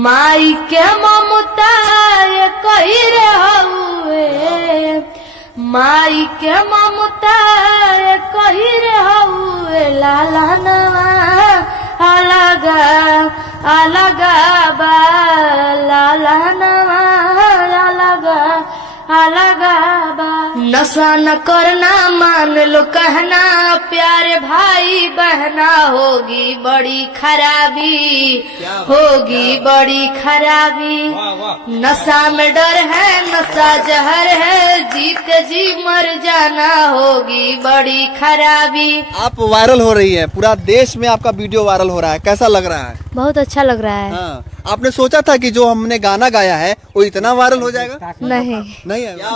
माई के ममता कही रे हउए, माई के ममता कही रे हउए, लाला नवा अलगा अलगा बा, लाला नवा अलगा अलगा बा। नशा न करना मान लो कहना, प्यारे भाई बहना होगी बड़ी खराबी, होगी बड़ी खराबी। नशा में डर है, नशा जहर है, जीते जी मर जाना होगी बड़ी खराबी। आप वायरल हो रही है, पूरा देश में आपका वीडियो वायरल हो रहा है, कैसा लग रहा है? बहुत अच्छा लग रहा है। हाँ, आपने सोचा था कि जो हमने गाना गाया है वो इतना वायरल हो जाएगा? नहीं है।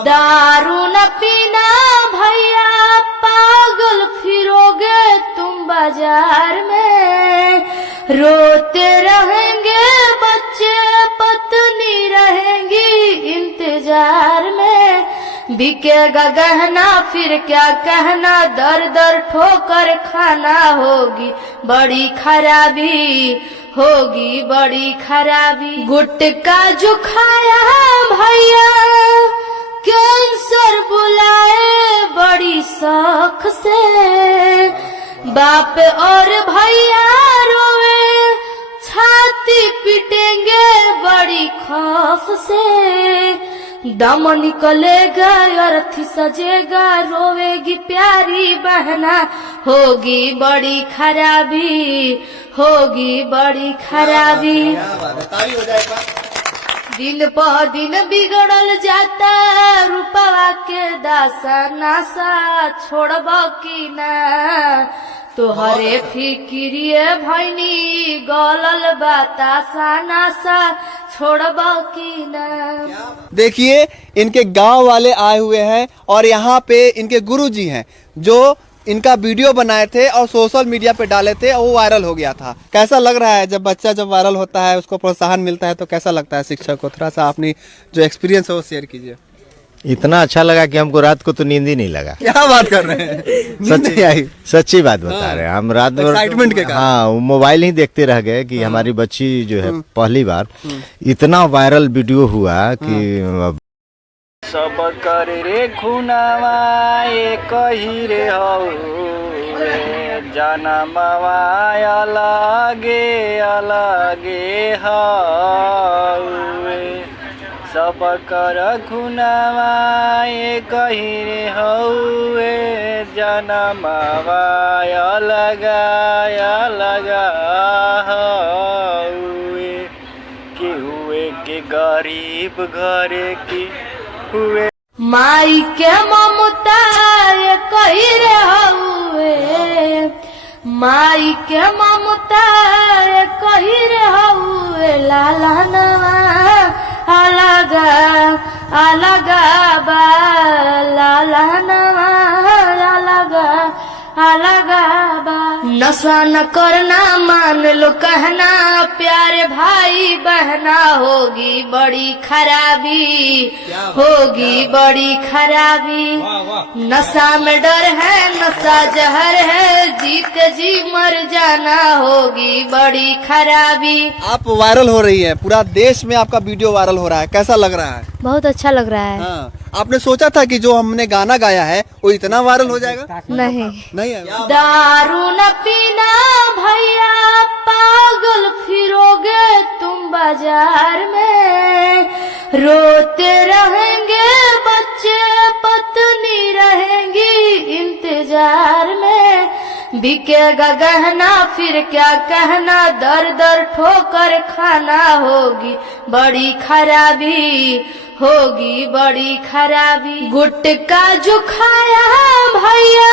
दारू न पीना भैया, पागल फिरोगे तुम बाजार में, रोते रहेंगे बच्चे, पत्नी रहेंगी इंतजार में। बिकेगा गहना फिर क्या कहना, दर दर ठोकर खाना होगी बड़ी खराबी, होगी बड़ी खराबी। गुटका जो खाया भैया, कैंसर बुलाए बड़ी शौक से, बाप और भैया रोए, छाती पीटेंगे बड़ी खौफ से। दम निकलेगा अर्थी सजेगा, रोवेगी प्यारी बहना, होगी बड़ी खराबी, होगी बड़ी खराबी। दिन प दिन बिगड़ल जाता, रूपवा के दासा नासा छोड़ब की ना, तोहरे फिक्रिए भैनी गलल बतासा नासा छोड़ब की ना। देखिए इनके गांव वाले आए हुए हैं और यहाँ पे इनके गुरुजी हैं जो इनका वीडियो बनाए थे और सोशल मीडिया पे डाले थे और वो वायरल हो गया था। कैसा लग रहा है जब बच्चा जब वायरल होता है, उसको प्रोत्साहन मिलता है, तो कैसा लगता है शिक्षक को? थोड़ा सा अपनी जो एक्सपीरियंस है वो शेयर कीजिए। इतना अच्छा लगा कि हमको रात को तो नींद ही नहीं लगा। क्या बात कर रहे हैं? सच्ची आई, सच्ची बात बता रहे हैं हम। रात में एक्साइटमेंट के कारण हाँ, मोबाइल ही देखते रह गए कि हमारी बच्ची जो है पहली बार इतना वायरल वीडियो हुआ कि सब कर रे खुनावा कही रे हउए, जनमवा अलगे अलगे हउए। सब कर खुनावा कही रे हउए, जनमवा अलगा अलगा हउए। केहुए के गरीब घरे की हुए, माई के ममता कही रे हउए, माई के ममता कही रे हउए, लाला नवा अलगा अलगा बा, लाला नवा अलगा अलगा बा। नशा न करना मान लो कहना, प्यारे भाई बहना होगी बड़ी खराबी, होगी बड़ी खराबी। नशा में डर है, नशा जहर है, जीते जी मर जाना होगी बड़ी खराबी। आप वायरल हो रही है, पूरा देश में आपका वीडियो वायरल हो रहा है, कैसा लग रहा है? बहुत अच्छा लग रहा है। हाँ, आपने सोचा था कि जो हमने गाना गाया है वो इतना वायरल हो जाएगा? नहीं है। दारू न पीना भैया, पागल फिरोगे तुम बाजार में, रोते रहेंगे बच्चे, पत्नी रहेंगी इंतजार में। बिकेगा गहना फिर क्या कहना, दर दर ठोकर खाना होगी बड़ी खराबी, होगी बड़ी खराबी। गुटका जो खाया भैया,